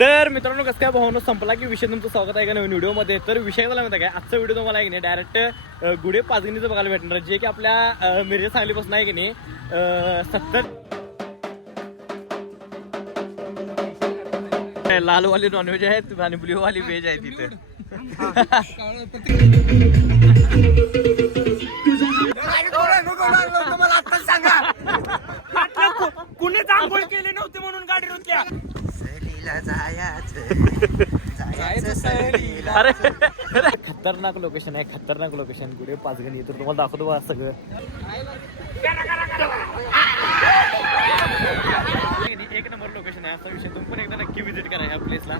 तर मित्रांनो कसं काय भावना संपला की विषय तुमचं स्वागत आहे का नवीन व्हिडिओमध्ये. तर विषय मला माहिती आहे काय, आजचा व्हिडिओ तुम्हाला आहे की नाही डायरेक्ट गुढे पाचगणीचं बघायला भेटणार, जे की आपल्या मिरजे सांगलीपासून आहे की नाही 70 लालवाली नॉनव्हेज आहे आणि ब्ल्यूवाली व्हेज आहे तिथे. कुणी आंघोळ केली नव्हती म्हणून गाडी रुतल्या. अरे खतरनाक लोकेशन आहे, खतरनाक लोकेशन गुढे पाचगणी. तर तुम्हाला दाखवतो बा सगळं. एक नंबर लोकेशन आहे, असा विषय तुम्ही पण एकदा नक्की विजिट करा या प्लेसला.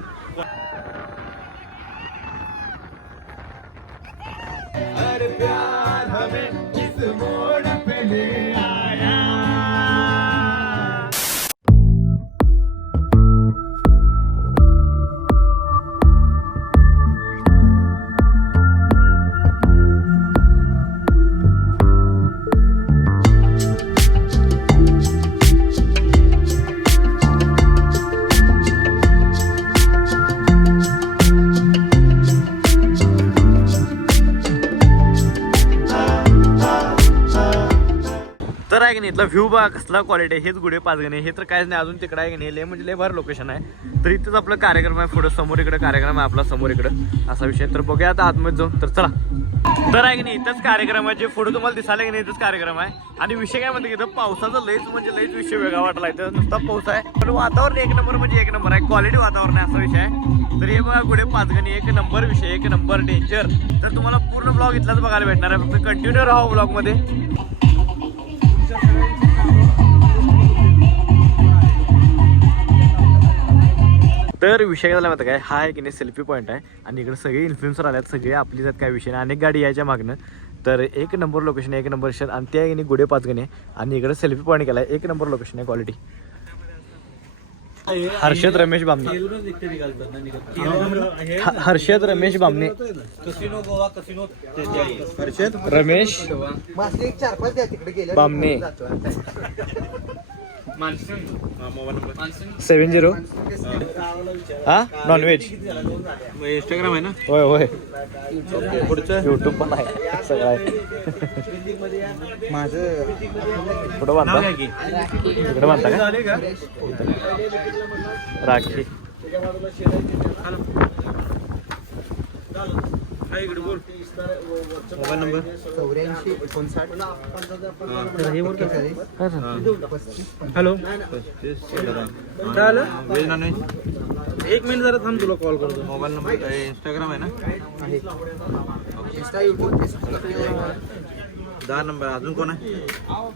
तर आहे की नाही इथला व्ह्यू बघा कसला क्वालिटी आहे. हेच गुढे पाचगणी, हे तर काहीच नाही. अजून तिकडे आहे की नाही लय म्हणजे लय भारी लोकेशन आहे. तर इथंच आपला कार्यक्रम आहे, पुढं समोर इकडे कार्यक्रम आहे आपला समोर इकडं असा विषय. तर बघूया आता आतमध्ये जाऊन. तर चला. तर आहे की नाही इथंच कार्यक्रम आहे, जे पुढे तुम्हाला दिसायला की नाही इथंच कार्यक्रम आहे. आणि विषय काय म्हणते की इथं पावसाचा लयच म्हणजे लयच विषय वेगळा वाटला. इथं नुसता पाऊस आहे पण वातावरण एक नंबर म्हणजे एक नंबर आहे, क्वालिटी वातावरण आहे असा विषय आहे. तर हे बघा गुढे पाचगणी एक नंबर विषय, एक नंबर डेंजर. तर तुम्हाला पूर्ण ब्लॉग इथलाच बघायला भेटणार आहे, फक्त कंटिन्यू राहा ब्लॉग मध्ये. तर विषय झाला माहिती काय, हा आहे की नाही सेल्फी पॉईंट आहे आणि इकडे सगळे इन्फ्लुएन्सर आल्यात, सगळे आपली जात काय विषय नाही, अनेक गाडी यायच्या मागणं. तर एक नंबर लोकेशन आहे, एक नंबर शहर. आणि ते आहे की नाही गुढे पाचगणी आणि इकडे सेल्फी पॉईंट केला आहे. एक नंबर लोकेशन आहे, क्वालिटी. हर्षद रमेश बामणे, हर्षद रमेश बामणे, हर्षद रमेश बामणे 70 हा नॉनव्हेज. इंस्टाग्राम आहे ना? होय होय, पुढचं युट्यूब पण आहे, सगळं आहे. माझं कुठं बांधता, इकडे बांधता का राखी. मोबाईल नंबर 84 हॅलो झालं. एक मिनिट जरा थांब, तुला कॉल करतो. मोबाईल नंबर इंस्टाग्राम आहे ना? Insta YouTube 10 number. अजून कोण आहे?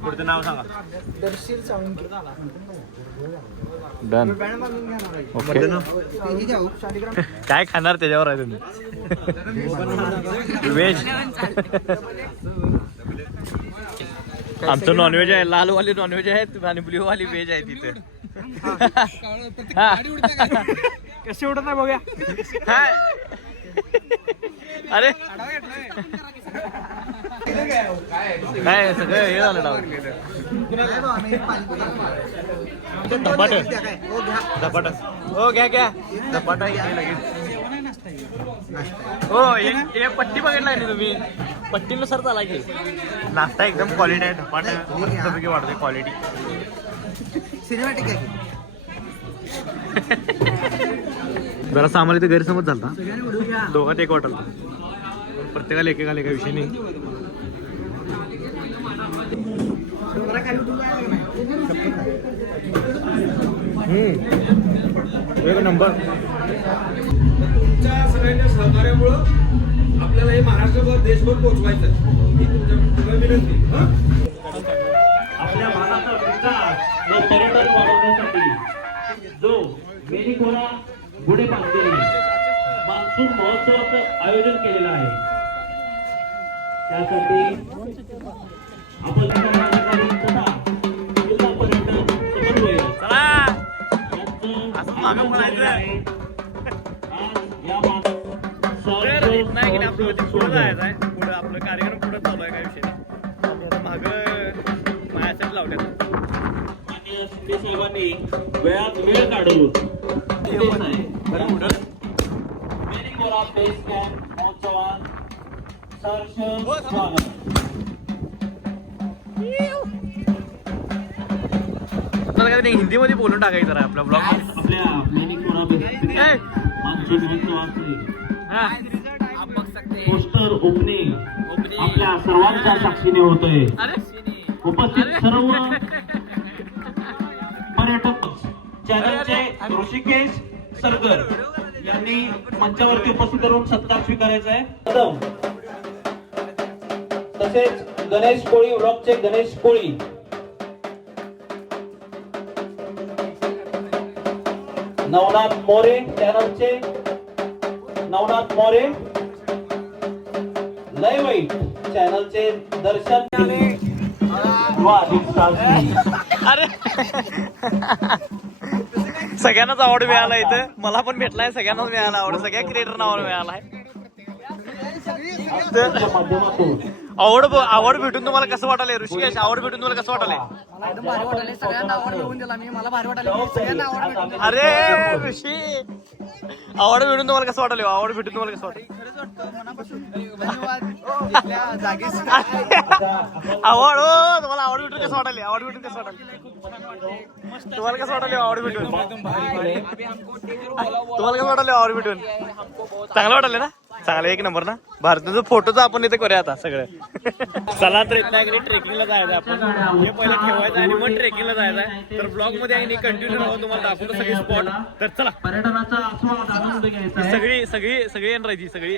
पुढचं नाव सांगा. डन. ओके. काय खाणार त्याच्यावर आहे तुम्ही. व्हेज आमचं नॉनव्हेज आहे, लालवाली नॉनव्हेज आहे आणि ब्ल्यूवाली व्हेज आहे तिथे. कशी उडत नाही बघूया. अरे काय सगळं हे झालं डाव. धपाट धपाट हो घ्या घ्या धपाटा लगेच. हो हे पट्टी बघितलाय ना तुम्ही, पट्टीनुसार चाला की. नाश्ता एकदम क्वालिटी आहे, धपाट मस्तपैकी वाटते क्वालिटी. सिनेमॅटिक आहे. जरा आम्हाला इथे गैरसमज झाला, दोघात एक वाटल, प्रत्येकाला एकेकाला एका विषय नाही. एक नंबर. तुमच्या सगळ्यांच्या सहकार्यामुळं आपल्याला हे महाराष्ट्रभर देशभर पोहोचवायचं ही तुमच्या विनंती. आपल्या भागाचा विकास व पर्यटन वाढवण्यासाठी जो मेरीकोला गुढे पाचगणी मान्सून महोत्सवाचं आयोजन केलेलं आहे, त्यासाठी आपण जिल्हा पर्यटन समन्वय पुढे जायचं आहे, पुढे आपलं कार्यक्रम पुढे चालू आहे, काय विषय नाही. आणि आता मागं मायासाठी लावल्यात. माननीय शिंदे साहेबांनी वेळात वेळ काढून बेस आहे मेनिकोरा बेस कॅम्प महोत्सवात सहर्ष स्वागत. हिंदीमध्ये बोलून टाकायचं जरा आपल्या ब्लॉग आपल्या मेनिकोरा बेस मान्सून महोत्सवाचे पोस्टर ओपनिंग आपल्या सर्वांच्या साक्षीने होतोय. उपस्थित सर्व पर्यटक चॅनलचे ऋषिकेश सरगर यांनी मंचावरती उपस्थित करून सत्कार स्वीकारायचा आहे. तसेच गणेश कोळी ब्लॉगचे गणेश कोळी, नवनाथ मोरे चॅनलचे नवनाथ मोरे, लय वाईट चॅनलचे दर्शन अरे सगळ्यांनाच आवड मिळाला इथं, मला पण भेटलाय, सगळ्यांनाच मिळाला आवड, सगळ्या क्रिएटरना आवड मिळालाय. आवड भेटून तुम्हाला कसं वाटलंय ऋषिकेश? आवड भेटून तुम्हाला कसं वाटलंय? अरे ऋषी, आवड भेटून तुम्हाला कसं वाटलं? आवड भेटून तुम्हाला कसं वाटलं? आवड हो, तुम्हाला आवड भेटून कसं वाटलं? आवड भेटून कसं वाटलं? तुम्हाला कसं वाटलं आवड भेटून? तुम्हाला कसं वाटलं आवड भेटून? चांगलं वाटलं ना? चांगलं, एक नंबर ना. भारताचं फोटोचं आपण इथे करूया आता सगळं. चला तर इथं ट्रेकिंगला जायचं आपण, हे पहिलं ठेवायचं आणि मग ट्रेकिंगला जायचं आहे. तर ब्लॉग मध्ये आहे कंटिन्यू राहू, तुम्हाला दाखवतो सगळी स्पॉट. तर चला, पर्यटनाचा आनंद घ्यायचा. सगळी येणार राहायची, सगळी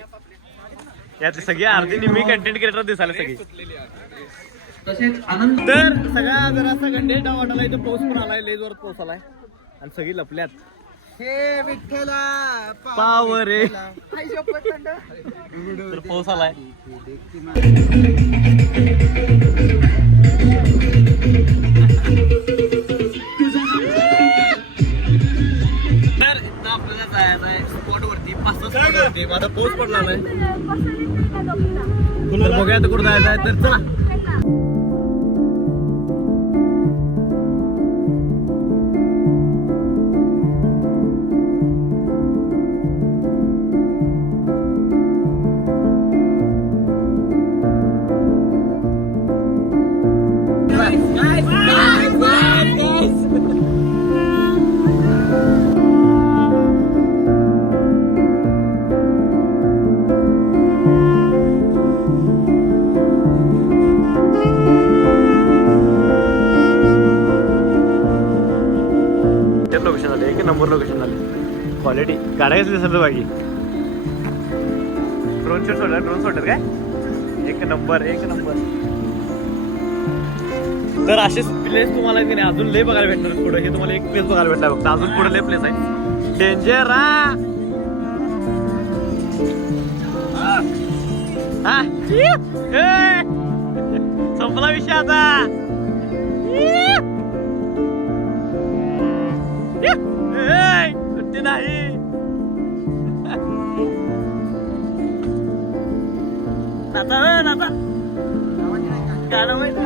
यातली सगळी अर्धी निम्मी कंटेंट क्रिएटर दिसायला सगळी. तसेच आनंद. तर सगळ्या जरासा कंटेंट वाटायला इथं पाऊस पण आलाय, लय जोरात पाऊस आलाय आणि सगळी लपल्यात. हे विठ्ठला पावरे, तर पाऊस आलाय. तर इथं आपल्याला जायचं आहे स्पॉट वरती, 5-6 स्पॉट वरती. माझा पाऊस पडला आलाय, तर बघूया तर कुठं जायचं आहे. तर चला. लोकेशन आले, एक नंबर लोकेशन आले, क्वालिटी. गाड्या कसली दिसत बाकी. ड्रोन शॉट सोडला, ड्रोन सोडलं काय? एक नंबर, एक नंबर. तर असेच प्लेस तुम्हाला की नाही अजून लय बघायला भेटणार पुढे. हे तुम्हाला एक प्लेस बघायला भेटला फक्त, अजून पुढे लय प्लेस आहे. डेंजर संपला विषय आता. सुट्टी नाही. नाता नाता गाणं माहिती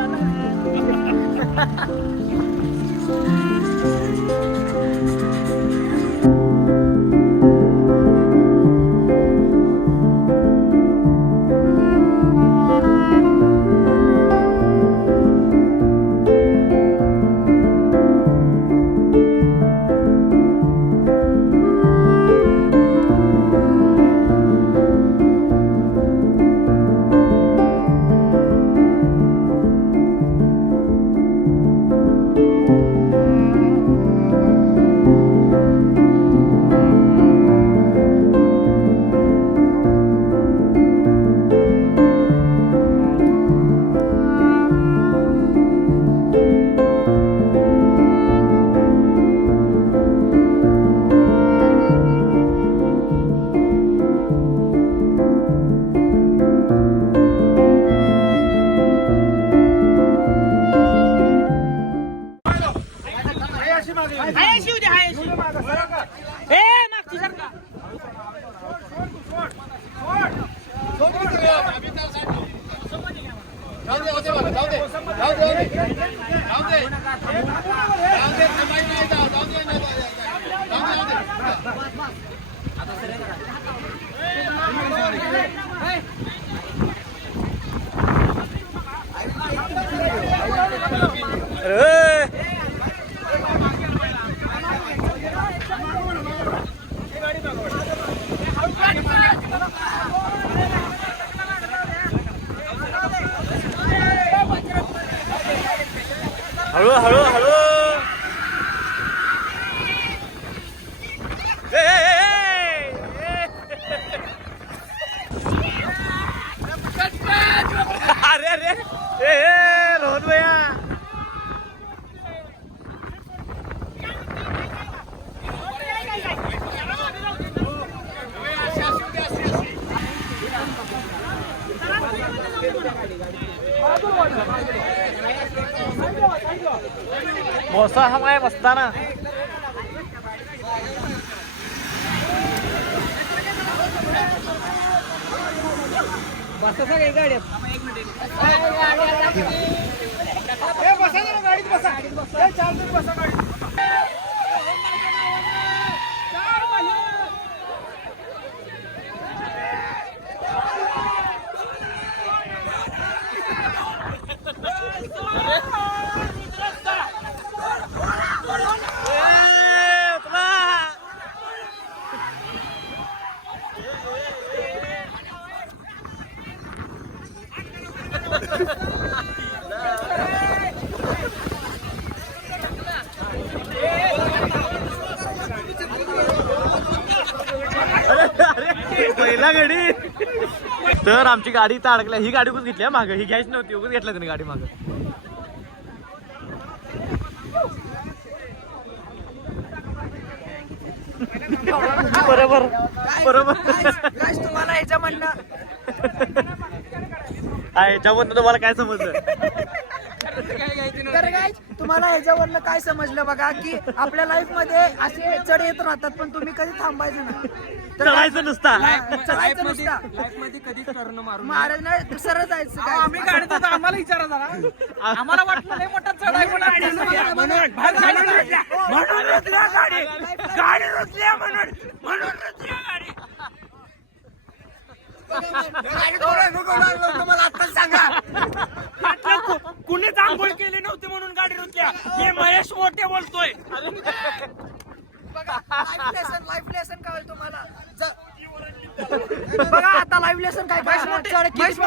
हळू हळू हळू अरे अरे रोहन भैया मौसा हमारे मस्ताना पहिला गाडी तर आमची गाडी इथं अडकल्या. ही गाडी पण घेतली मागं, ही घ्यायची नव्हती, उगाच घेतला त्याने गाडी मागं. बरोबर बरोबर तुम्हाला याच्या म्हणणं याच्यामधनं तुम्हाला काय समजलं? तर guys, तुम्हाला ह्याच्यावरनं काय समजलं बघा की आपल्या लाईफ मध्ये असे चढ येत राहतात पण तुम्ही कधी थांबायचं नाही. चढायचं नुसता. चढायचं नुसता लाईफ मध्ये कधीच टर्न मारून महाराज नाही सरळ जायचं काय. आम्ही गाडीत होतो, आम्हाला विचारा जरा. आम्हाला वाटलं लय मोठा चढाई पण आहे. म्हणून रुतल्या गाडी रुतल्या म्हणून रुतल्या गाडी. तुम्हाला आत्ताच सांगा कुणीच आंघोळ केली नव्हती म्हणून गाडी रुतल्या. हे महेश मोठे बोलतोय. लाईफ लेसन काय तुम्हाला बघा आता लाईव्ह लेसन काय महेश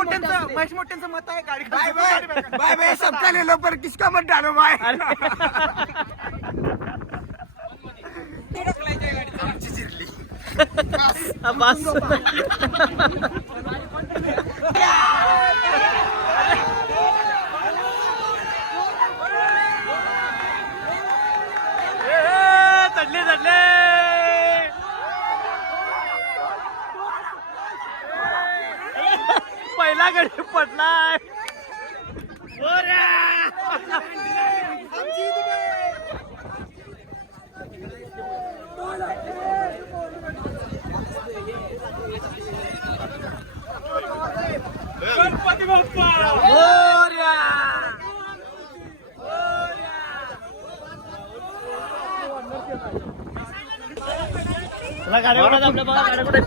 मोठ्यांचं मत आहे गाडी. बाय बाय सबका ले लो पर किसका मत डालो बाय. बस चढले चढले पहिला गडी पडलाय. गणपती बाप्पा मोरया. चला गाड्या कुठे आपल्या बघा गाड्या कुठे.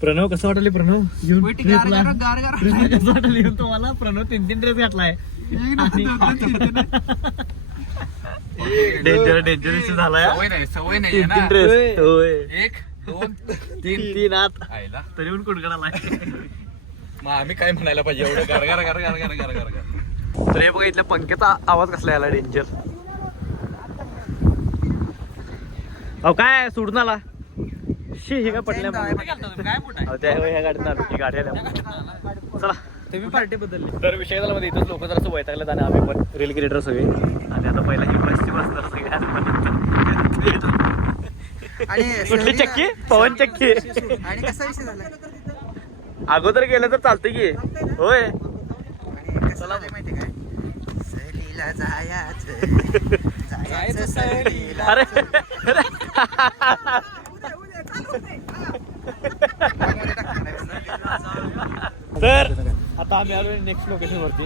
प्रणव कसं वाटले? प्रणव येऊन ट्रिपला कसं वाटलं येऊन तुम्हाला? प्रणव 3 ड्रेस घातलाय. डेंजर इश्यू झालाय. सवय नाही 3 ड्रेस होय. 1 2 तीन आत आईला तरी पण कुणकडालाय. मग आम्ही काय म्हणायला पाहिजे एवढं gar. तर हे बघा इथल्या पंख्याचा आवाज कसला याला डेंजर. अहो काय सोडून आला शी. हे काय पडल्या ह्या गाडीत आलो. ही गाडी आल्या. चला तुम्ही पार्टी बदलली. तर विषय झाला मध्ये इथंच लोक जरा वैतागले जाणे. आम्ही पण रील क्रिएटर सगळे आणि आता पहिला ही बसची बसणार सगळे. कुठली चक्की? पवन चक्की. आणि कसा विषय झाला अगोदर गेलं तर चालतं की होय. चला माहिती काय सहलीला जायचं सहलीला. अरे तर आता आम्ही आलो नेक्स्ट लोकेशन वरती,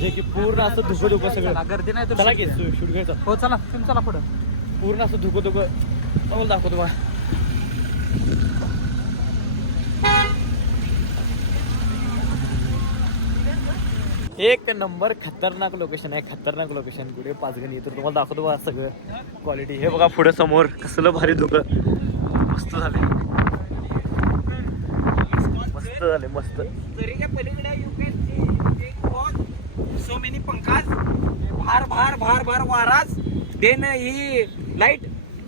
जे की पूर्ण असं धुकं धुकं सगळं. गर्दी नाही तर चला की शूट घ्यायचं. हो चला तुम्ही चला पुढं. पूर्ण असं धुकं धुकं तुम्हाला दाखवतो बघा. एक नंबर खतरनाक लोकेशन आहे, खतरनाक लोकेशन. पुढे पाचगणी तर तुम्हाला दाखवतो बघा सगळं क्वालिटी. हे बघा पुढे समोर कसलं भारी धुकं. मस्त झाले, मस्त झाले, मस्त. सो मेनी पंखाज, भार भार भार भार वाराज, देन ही लाईट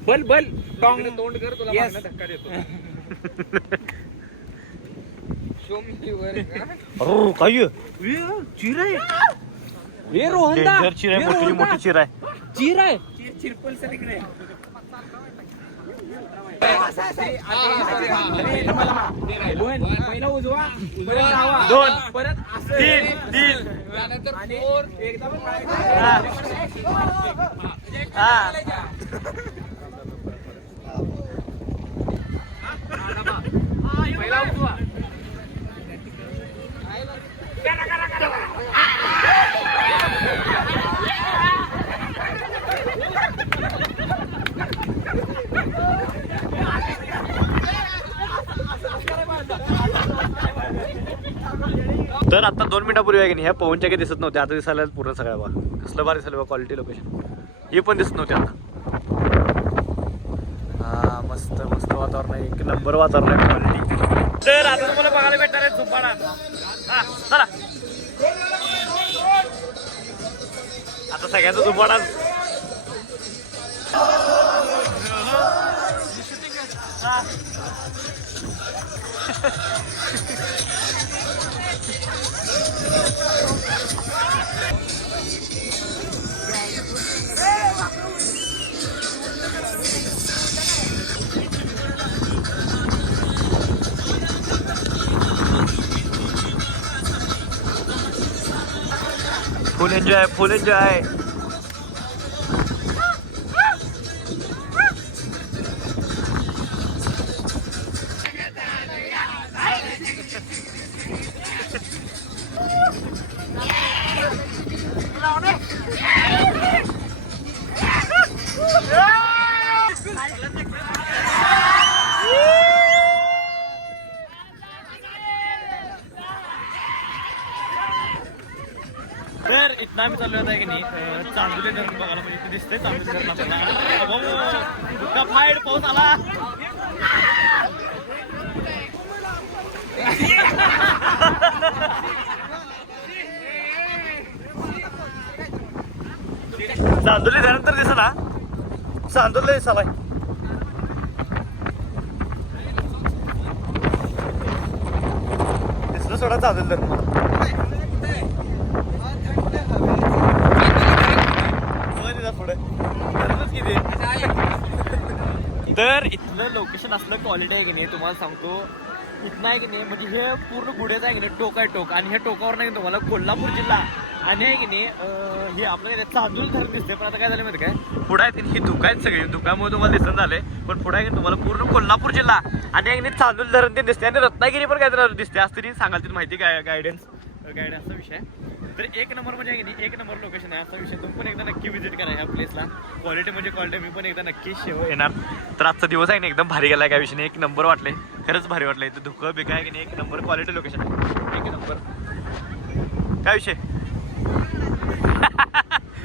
बल बल टॉंग तोंड कर, तुला Yes. मागणं धक्का देतो. अरे काय चिर आहे हे रोहनदा, डेंजर चिर आहे, मोठी मोठी चिर आहे. चिर आहे चिरपल सर इकडे. पहिला उजवा, परत डावा, दोन, परत असं, तीन, तीन. आणि एकदम हा. पहिला उजवा. तर आता 2 मिनिटापूर्वी आहे की नाही ह्या पवनच्या काही दिसत नव्हत्या, आता दिसायला पूर्ण सगळ्या बघा. कसलं भारी दिसायला बघा क्वालिटी लोकेशन. हे पण दिसत नव्हते आता. हा मस्त मस्त वातावरण आहे, एक नंबर वातावरण आहे क्वालिटी. तर आता तुम्हाला बघायला भेटणार आहे झुंबाडा. हा चला आता सगळ्यांचा झुंबाडा. फुल एन्जॉय, फुल एन्जॉय. तर इथं आम्ही चाललो होता की नाही चांदोली धरण बघायला. म्हणजे इथे दिसतंय चांदोली धरण आपल्याला. फाईड पाऊस आला. चांदोली धरण तर दिसत ना, चांदोली दिसालाय. दिसलं सोडा चांदोली धरण मला. तर इथलं लोकेशन असलं क्वालिटी आहे की नाही तुम्हाला सांगतो. इथं आहे की नाही म्हणजे हे पूर्ण गुढ्याचं आहे की नाही, टोक आहे टोक. आणि हे टोकावर नाही तुम्हाला कोल्हापूर जिल्हा आणि आहे की नाही हे आपलं चांदोली धरण दिसते. पण आता काय झालं माहिती काय, पुढे आहेत ही धुका आहेत सगळी, धुकामुळे तुम्हाला दिसत झालंय. पण पुढे आहे की तुम्हाला पूर्ण कोल्हापूर जिल्हा आणि आहे की नाही चांदोली धरण ते दिसते. आणि रत्नागिरी पण काहीतरी दिसते. असं तरी सांगाल तिथे माहिती काय गायडन्सचा विषय. तर एक नंबर म्हणजे आहे की नाही, एक नंबर लोकेशन आहे असा विषय. तुम्ही पण एकदा नक्की व्हिजिट करा या प्लेसला. क्वालिटी म्हणजे क्वालिटी. मी पण एकदा नक्की येणार. तर आजचा दिवस आहे ना एकदम भारी गेला. काय विषय नाही, एक नंबर वाटले, खरंच भारी वाटलं. इथं धुकं बिकं आहे की नाही, एक नंबर क्वालिटी लोकेशन आहे, एक नंबर. काय विषय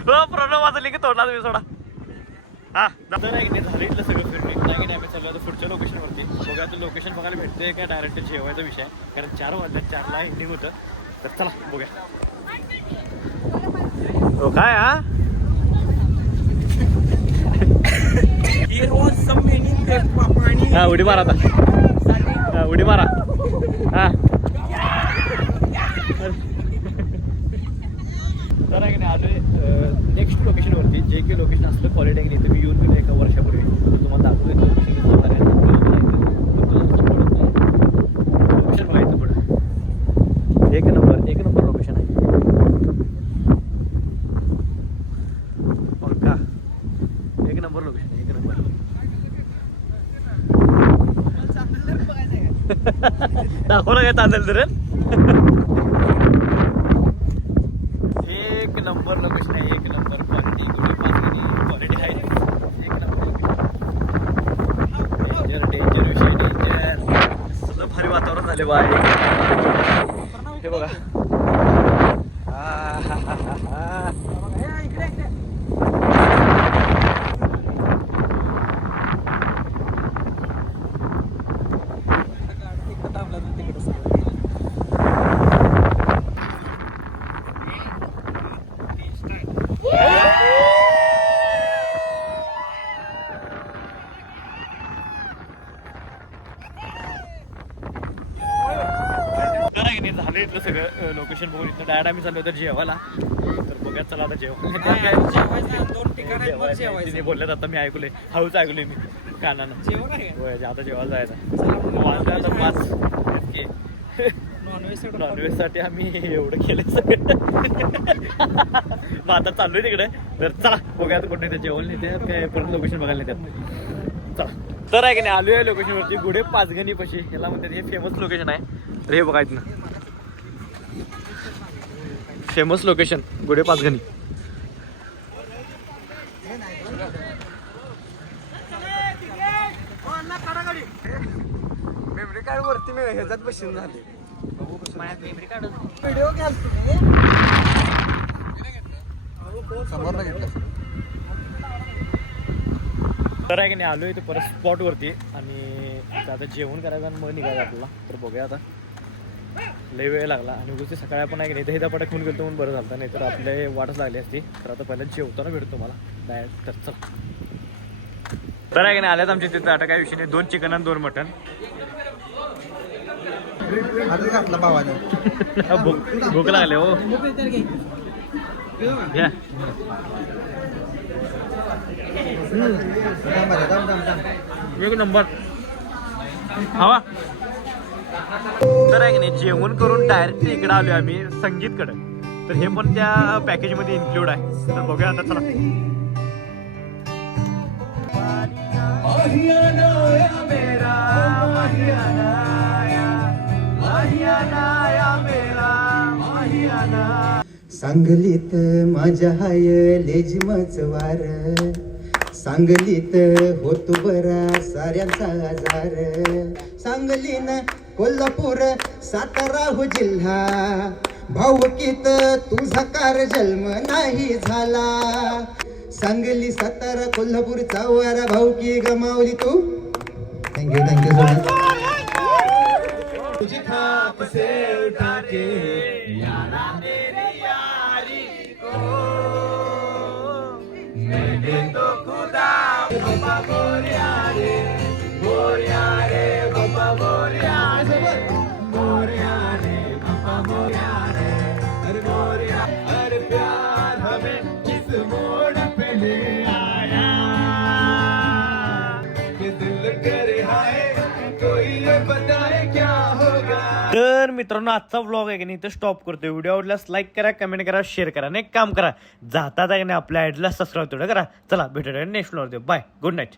हो प्रोब्लेम वाचले की तोडला तुम्ही सोडा. हा तर आहे की नाही झालं इथलं सगळं फिरून. एकदा की नाही आम्ही चाललो आता पुढच्या लोकेशनवरती. बघा तर लोकेशन बघायला भेटते का डायरेक्ट जेवायचा विषय. कारण 4 वाजल्या, 4ला एंडिंग होतं. तर चला बघूया. हो काय हा हा उडी मारा आता. हा उडी मारा. हा तर आहे की नाही आलोय नेक्स्ट लोकेशनवरती. जे काही लोकेशन असलं क्वालिटी आहे की नाही, तुम्ही येऊन गेलं एका वर्षापूर्वी. तुम्हाला दाखवलं लोकेशन कसं होणार आहे. लोकेशन बघायचं पुढं. एक नंबर लोकेशन आहे. का एक नंबर लोकेशन, एक नंबर. दाखवलं काय चांदोली धरण. आपले बाय हे बघा झालं इथलं सगळं लोकेशन बघून इथं डायरेक्ट आम्ही चाललो होतो जेवायला तर बघा चला आता जेवायला बोलल्यात आता मी ऐकलोय हळूच ऐकलोय मी कानानं होय आता जेवायला जायचं वाजता आता 5 नॉनव्हेज साठी आम्ही एवढं केलं सगळं मग आता चाललोय तिकडे तर चला बघूया आता कुठे जेवण नेते काय परत लोकेशन बघायला नेतात चला तर आहे की नाही आलोय लोकेशन वरती गुढे पाचगणी पशी याला म्हणतात हे फेमस लोकेशन आहे तर हे बघायचं ना famous location Gudhe Panchgani memory card वरती मी ह्याच्यात बसून झाले मेमरी कार्ड व्हिडिओ तर आहे की नाही आलोय इथे परत स्पॉट वरती आणि आता जेवण करायचं आणि मग निघायचं आपल्याला तर बघूया आता लय वेळ लागला आणि उगाच सकाळी आपण आहे की नाही दही पटाक घेऊन गेलो म्हणून बरं झालं नाही तर आपले वाटच लागली असती तर आता पहिल्या जेवताना भेटतो मला डायरेक्ट तर चला तर आहे की नाही आल्यात आमच्या तिथं आता काय विषय नाही 2 चिकन आणि 2 मटन घातला भावाने भूक लागले हो घ्या एक नंबर हवा तर आहे की नाही जेवण करून डायरेक्ट इकडे आलोय आम्ही संगीतकडे तर हे पण त्या पॅकेज मध्ये इन्क्लूड आहे तर बघूया आता चला सांगलीत माझ्या हाय लेजिमच वार सांगलीत होतो बरा साऱ्यांचा आजार सांगलीन कोल्हापूर सातारा हो जिल्हा भाऊकीत तुझा कार जन्म नाही झाला सांगली सातारा कोल्हापूरचा वारा भाऊकी गमावली तू थँक्यू सो मच तुझी थाप से उठा के यारा मेरी यारी को मैंने तो खुदा बाबा बोरिया रे बोरिया रे बाबा बोरिया रे बोरिया रे बाबा बोरिया रे अरे बोरिया अरे प्यार हमें किस मोड़ पे ले आया कि दिल करे हाय कोई ये बताए क्या होगा। तर मित्रांनो आजचा व्लॉग आहे की नाही इथं स्टॉप करतोय व्हिडिओ आवडल्यास लाईक करा कमेंट करा शेअर करा आणि एक काम करा जाता आहे की नाही आपल्या आयडीला सबस्क्राईब तेवढं करा चला भेटूया next vlog bye good night